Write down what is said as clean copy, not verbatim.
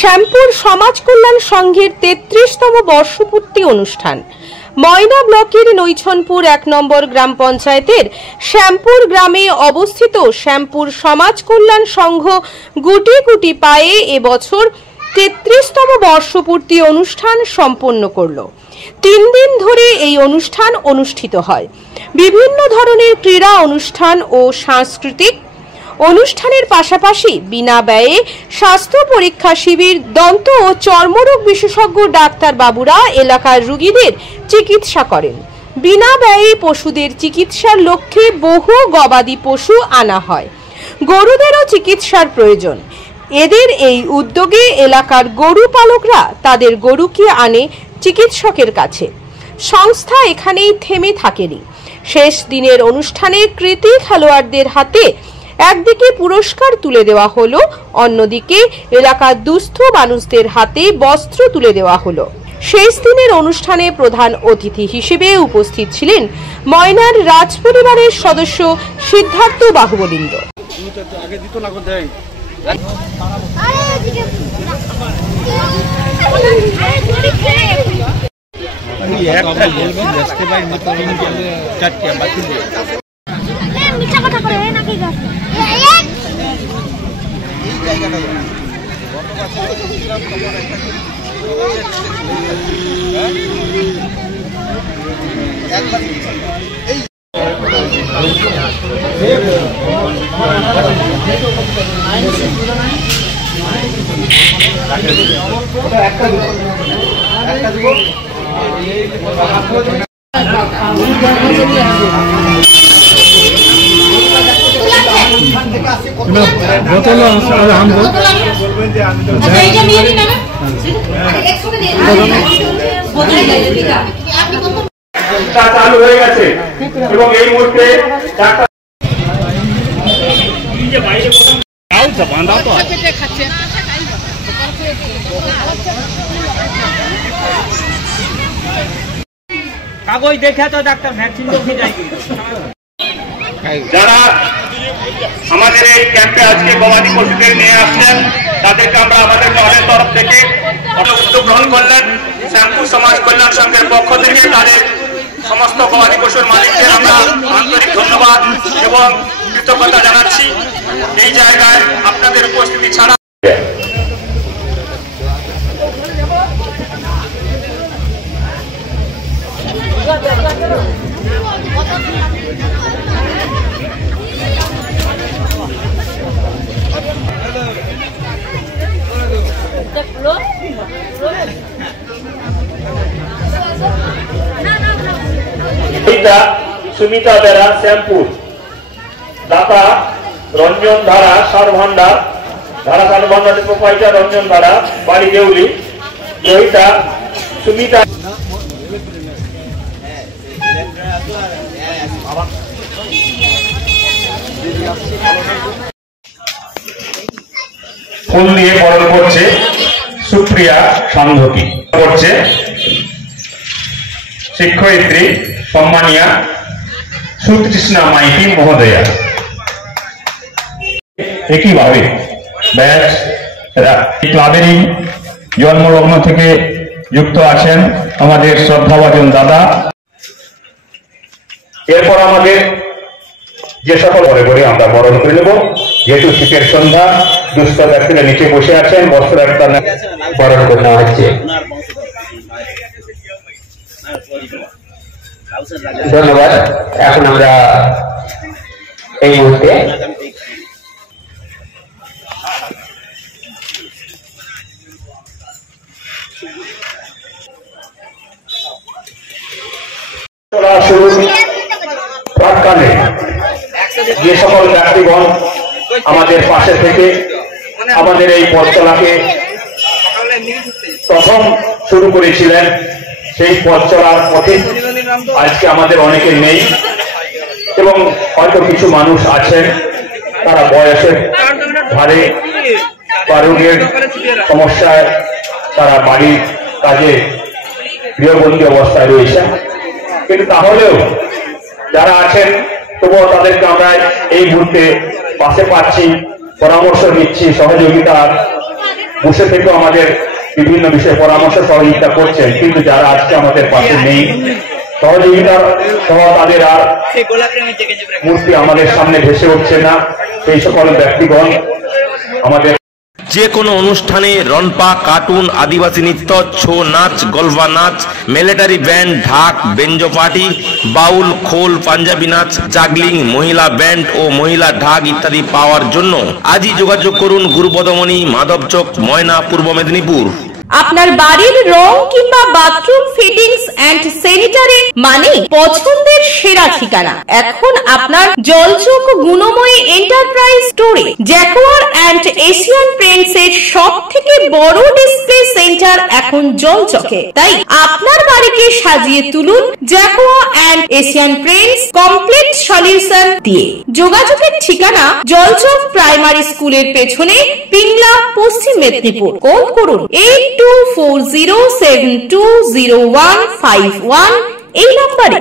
শ্যামপুর সমাজ কল্যাণ সংঘের 33তম বর্ষপূর্তি অনুষ্ঠান। ময়না ব্লকের নৈছনপুর 1 নম্বর গ্রাম পঞ্চায়েতের শ্যামপুর গ্রামে অবস্থিত শ্যামপুর সমাজ কল্যাণ সংঘ গুটি গুটি পায়ে এবছর 33তম বর্ষপূর্তি অনুষ্ঠান সম্পন্ন করল। 3 দিন ধরে এই অনুষ্ঠান অনুষ্ঠিত হয়। বিভিন্ন ধরনের ক্রীড়া অনুষ্ঠান ও সাংস্কৃতিক অনুষ্ঠানের পাশাপাশি বিনা ব্যয়ে স্বাস্থ্য পরীক্ষা শিবির, দন্ত ও চর্মরোগ বিশেষজ্ঞ ডাক্তার বাবুরা এলাকার রোগীদের চিকিৎসা করেন। বিনা ব্যয়ে পশুদের চিকিৎসার লক্ষ্যে বহু গবাদি পশু আনা হয়। গরুদেরও চিকিৎসার প্রয়োজন। এদের এই উদ্যোগে এলাকার গরু পালকরা তাদের গরুকে আনে চিকিৎসকের কাছে। সংস্থা এখানেই থেমে থাকেনি। শেষ দিনের অনুষ্ঠানে কৃতি খেলোয়াড়দের হাতে একদিকে পুরস্কার তুলে দেওয়া হলো, অন্যদিকে এলাকার দুস্থ মানুষদের হাতে বস্ত্র তুলে দেওয়া হলো। শেষ দিনের অনুষ্ঠানে প্রধান অতিথি হিসেবে উপস্থিত ছিলেন ময়নার রাজ পরিবারের সদস্য সিদ্ধার্থ বাহুবলিন্দ। চালু হয়ে গেছে এবং এই মুহূর্তে কাগজ দেখে তো ডাক্তার ভ্যাকসিন দিয়ে যায়। যারা আমাদের এই ক্যাম্পে আজকে গবাদি পশুদের নিয়ে আসছেন তাদেরকে আমরা আমাদের দলের তরফ থেকে উদ্যোগ গ্রহণ করলেন। শ্যামপুর সমাজ কল্যাণ সংঘের পক্ষ থেকে তাদের সমস্ত গবাদি পশুর মালিকদের আমরা আন্তরিক ধন্যবাদ এবং কৃতজ্ঞতা জানাচ্ছি। এই জায়গায় আপনাদের উপস্থিতি ছাড়া সুমিতা বেরা শ্যামপুর, দাতা রঞ্জন ধারা সার ভান্ডার, ধারা সার ভান্ডারের প্রোপাইটার রঞ্জন ধারা, বাড়ি দেউলি, জয়িতা সুমিতা। ফুল দিয়ে বরণ করছে সুপ্রিয়া সান্ধকী, করছে শিক্ষয়িত্রী সম্মানিয়া সুতৃষ্ণা মাইতি মহোদয়া। একইভাবে ক্লাবেরই জন্মলগ্ন থেকে যুক্ত আছেন আমাদের শ্রদ্ধাভাজন দাদা। এরপর আমাদের যে সকল ঘরে ঘরে আমরা বরণ করে নেব। যেহেতু শীতের সন্ধ্যা, দুস্থ ব্যক্তিরা নিচে বসে আছেন, বস্ত্র একটা বরণ করে নেওয়া হচ্ছে। ধন্যবাদ। এখন আমরা এই মুহূর্তে প্রাক্কালে যে সকল ব্যক্তিগণ আমাদের পাশে থেকে আমাদের এই পথ চলাকে প্রথম শুরু করেছিলেন, সেই পথ চলার পথে আজকে আমাদের অনেকে নেই এবং হয়তো কিছু মানুষ আছেন তারা বয়সের ভারে বা রোগের সমস্যায় তারা বাড়ির কাজে গৃহবন্দী অবস্থায় রয়েছেন। কিন্তু তাহলেও যারা আছেন তবুও তাদেরকে আমরা এই মুহূর্তে পাশে পাচ্ছি, পরামর্শ দিচ্ছি, সহযোগিতার বসে থেকেও আমাদের বিভিন্ন বিষয়ে পরামর্শ সহযোগিতা করছেন, কিন্তু যারা আজকে আমাদের পাশে নেই, সহযোগিতা সহ তাদের আর মূর্তি আমাদের সামনে ভেসে উঠছে না, সেই সকল ব্যক্তিগণ আমাদের যে কোনো অনুষ্ঠানে রনপা, কার্টুন, আদিবাসী নৃত্য, ছৌ নাচ, গলফা নাচ, মিলিটারি ব্যান্ড, ঢাক, বেঞ্জো পার্টি, বাউল, খোল, পাঞ্জাবি নাচ, জাগলিং, মহিলা ব্যান্ড ও মহিলা ঢাক ইত্যাদি পাওয়ার জন্য আজই যোগাযোগ করুন গুরুপদমণি, মাধবচক, ময়না, পূর্ব মেদিনীপুর। আপনার বাড়ির রং কিংবা বাথরুম ফিটিংস এন্ড স্যানিটারি মানে পছন্দের সেরা ঠিকানা এখন আপনার জলচক গুণময়ী এন্টারপ্রাইজ স্টোরে। জ্যাকোয়ার এন্ড এশিয়ান পেইন্টস এর সবথেকে বড় ডিসপ্লে সেন্টার এখন জলচকে, তাই আপনার বাড়িকে সাজিয়ে তুলুন Jaquar and Asian Paints complete solution দিয়ে। যোগাযোগের ঠিকানা জলচক প্রাইমারি স্কুলের পেছনে, পিংলা, পশ্চিম মেদিনীপুর। কল করুন 8240720151 এই নম্বরে।